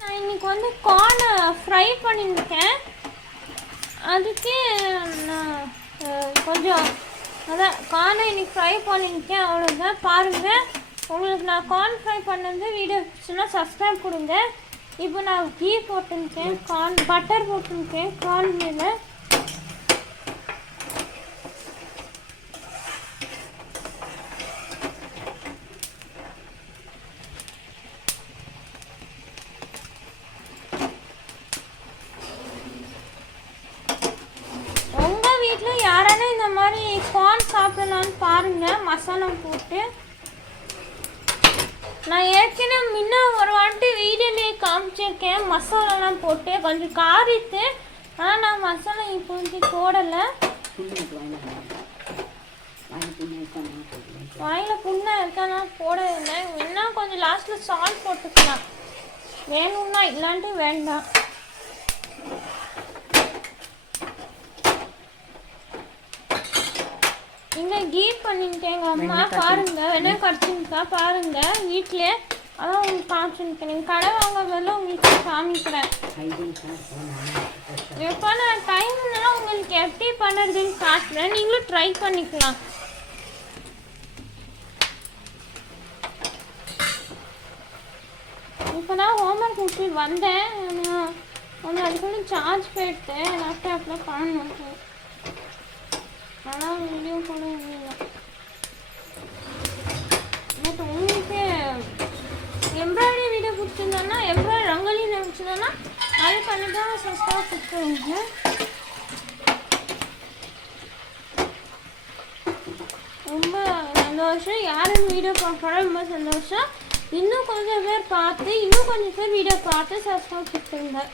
நான் இன்னைக்கு வந்து கார்னை ஃப்ரை பண்ணியிருக்கேன். அதுக்கு நான் கொஞ்சம் அதான் கார்னை இன்னைக்கு ஃப்ரை பண்ணியிருக்கேன். அவ்வளோதான், பாருங்கள். உங்களுக்கு நான் கார்ன் ஃப்ரை பண்ணது வீடியோ பிடிச்சுன்னா சப்ஸ்கிரைப் கொடுங்க. இப்போ நான் கீ போட்டுருக்கேன், பட்டர் போட்டுருக்கேன் கார்ன் மேலே. யாரானே இந்த மாதிரி கார்ன் சாப்பிடலான்னு பாருங்கள், மசாலா போட்டு. நான் ஏற்கனவே முன்ன ஒரு வாட்டி வீடியோலேயே காமிச்சிருக்கேன் மசாலாலாம் போட்டு, கொஞ்சம் காரித்து. ஆனால் நான் மசாலா இப்போதைக்கு போடலை. வாயில் புண்ணா இருக்கானா போடலை. இன்னும் கொஞ்சம் லாஸ்ட்டில் சால்ட் போட்டுக்கலாம் வேணும்னா, இல்லாண்ட்டு வேண்டாம். இங்கே கீ பண்ணிட்டேன் எங்கள் அம்மா, பாருங்கள். வெண்ணெய் கடிச்சுக்கா பாருங்கள், வீட்டிலே. அதான் உங்களுக்கு காமிச்சுருக்கேன். நீங்கள் கடை வாங்குறதெல்லாம் உங்களுக்கு காமிக்கிறேன். எப்போ நான் டைம் இருந்தாலும் உங்களுக்கு எப்படி பண்ணுறதுன்னு காட்டுறேன், நீங்களும் ட்ரை பண்ணிக்கலாம். இப்போ நான் ஹோம்ஒர்க் முடிச்சு வந்தேன். ஒன்று அதுக்குள்ளே சார்ஜ் போயிட்டேன், லேப்டாப்பில் பண்ணணும். ஆனால் வீடியோ கூட இல்லை. பட் உங்களுக்கு எம்ப்ராய்டரி வீடியோ பிடிச்சிருந்தோன்னா, எம்ப்ராய்டரி ரங்கோலி நினச்சிருந்தோன்னா அது பண்ணி தான் சஸ்டாக கொடுத்துருங்க. ரொம்ப சந்தோஷம். யாரும் வீடியோ பார்க்குறோம், ரொம்ப சந்தோஷம். இன்னும் கொஞ்சம் பேர் பார்த்து, இன்னும் கொஞ்சம் பேர் வீடியோ பார்த்து சஸ்டாக கொடுத்துருங்க.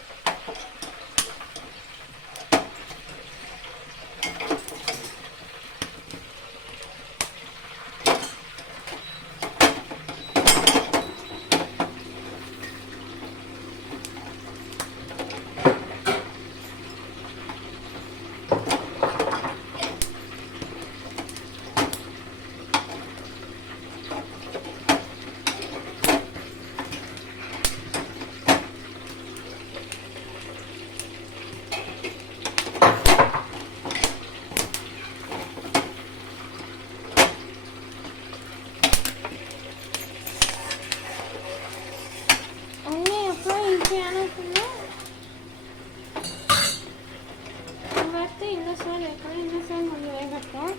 இந்த சைடு வைக்கணும், இந்த சைடு கொஞ்சம் வேகட்டும்.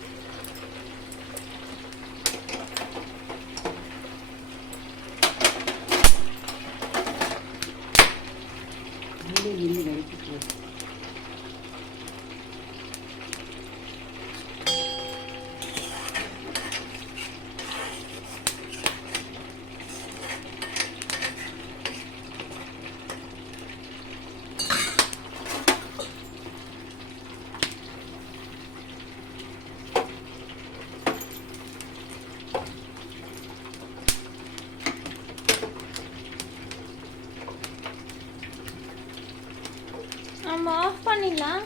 நம்ம ஆஃப் பண்ணிடலாம்.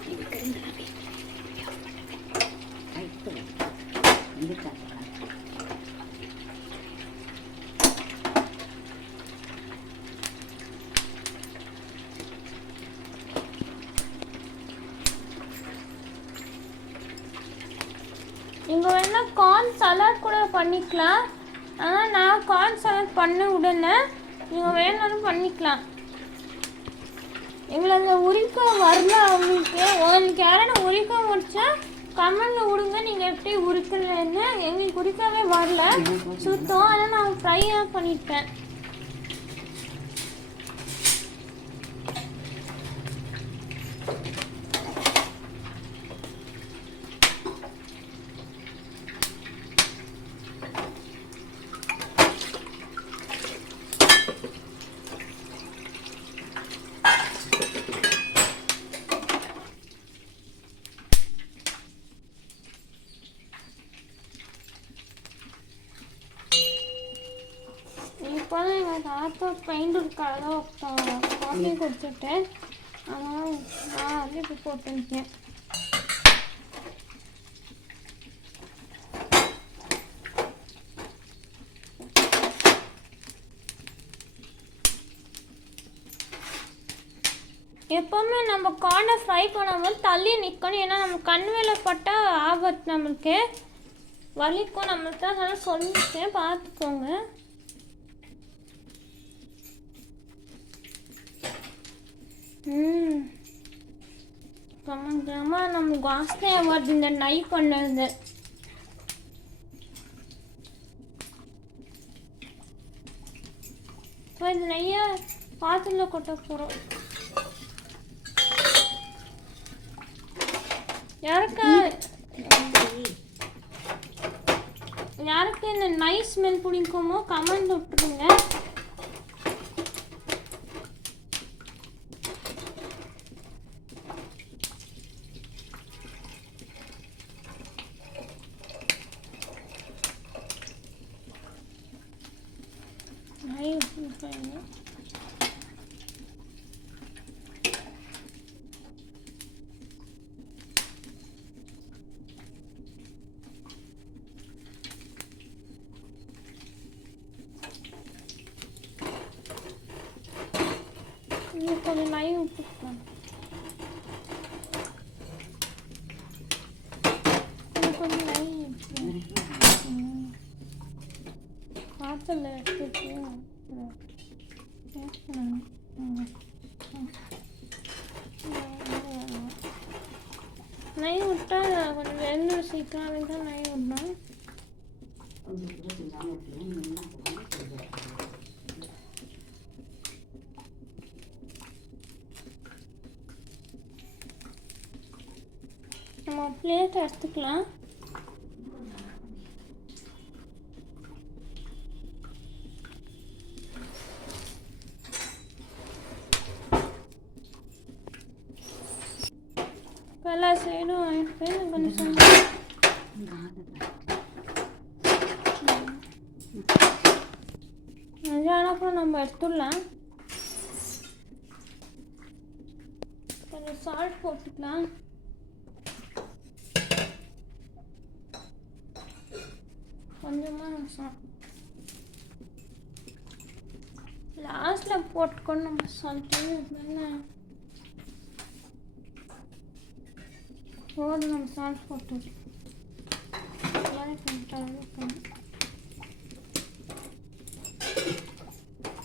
இங்கே வேணால் கார்ன் சலாட் கூட பண்ணிக்கலாம். ஆனால் நான் கார்ன் சலாட் பண்ண உடனே நீங்கள் வேணாலும் பண்ணிக்கலாம். எங்களை அந்த உரிக்க வரல. உங்களுக்கு யாரும் உரிக்க முடிச்சா கமெண்ட்ல விடுங்க, நீங்கள் எப்படி உரிக்கலன்னு. எங்களுக்கு உரிக்கவே வரல சுத்தம். ஆனால் நான் ஃப்ரையாக பண்ணிட்டேன். இப்போ தான் எங்கள் தாத்தா பெயிண்டருக்காக காஃபி கொடுத்துட்டு அதனால் நான் வந்து இப்போ போட்டுருக்கேன். எப்போவுமே நம்ம கார்னை ஃப்ரை பண்ணும்போது தள்ளி நிற்கணும். ஏன்னா நம்ம கண் மேலே பட்டால் ஆபத்து, நம்மளுக்கு வலிக்கும். நம்மளுக்கு தான் நல்லா சொல்லியிருக்கேன், பார்த்துக்கோங்க. கம்மங்கமாக நம்ம வாசனையாக வருது இந்த நை பண்ணது. இப்போ இந்த நெய்யை பாத்திரத்தில் கொட்ட போகிறோம். யாருக்கு இந்த நைஸ் ஸ்மெல் பிடிக்குமோ கமெண்ட் விட்டுருங்க. கொஞ்சம் நை விட்டுக்கலாம். கொஞ்சம் நை பாத்திரத்தில் எடுத்துட்டு நை விட்டா கொஞ்சம் வெள்ளம் சீக்கிரம், அதுக்கு தான் நை விடணும். நம்ம பிளேட் எடுத்துக்கலாம். எல்லா சைடும் ஆயிடுச்சு. கொஞ்சம் அப்புறம் நம்ம எடுத்துடலாம். கொஞ்சம் சால்ட் போட்டுக்கலாம். கொஞ்சமாக லாஸ்ட்டில் போட்டுக்கொண்டு நம்ம சால்ட்டு போதும். நம்ம சால்ட் போட்டு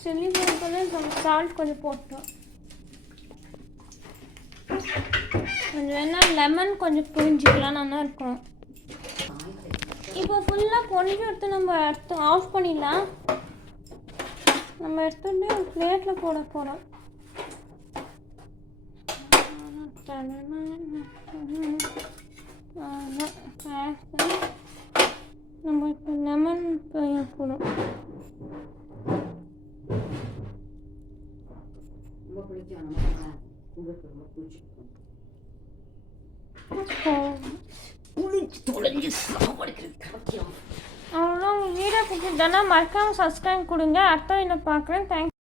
சில்லி போட்டு நம்ம சால்ட் கொஞ்சம் போட்டோம். கொஞ்சம் வேணால் லெமன் கொஞ்சம் புரிஞ்சிக்கலாம், நல்லா இருக்கும். இப்போ ஃபுல்லாக பொண்ணு எடுத்து நம்ம எடுத்து ஆஃப் பண்ணிடலாம். நம்ம எடுத்துட்டு ஒரு பிளேட்டில் போட போகிறோம். நம்ம இப்போ லெமன் போடும். அவ்வளோ வீடியோ பிடிச்சிருந்தா மறக்காமல் சப்ஸ்கிரைப் கொடுங்க. அடுத்த என்ன பார்க்குறேன். தேங்க்ஸ்.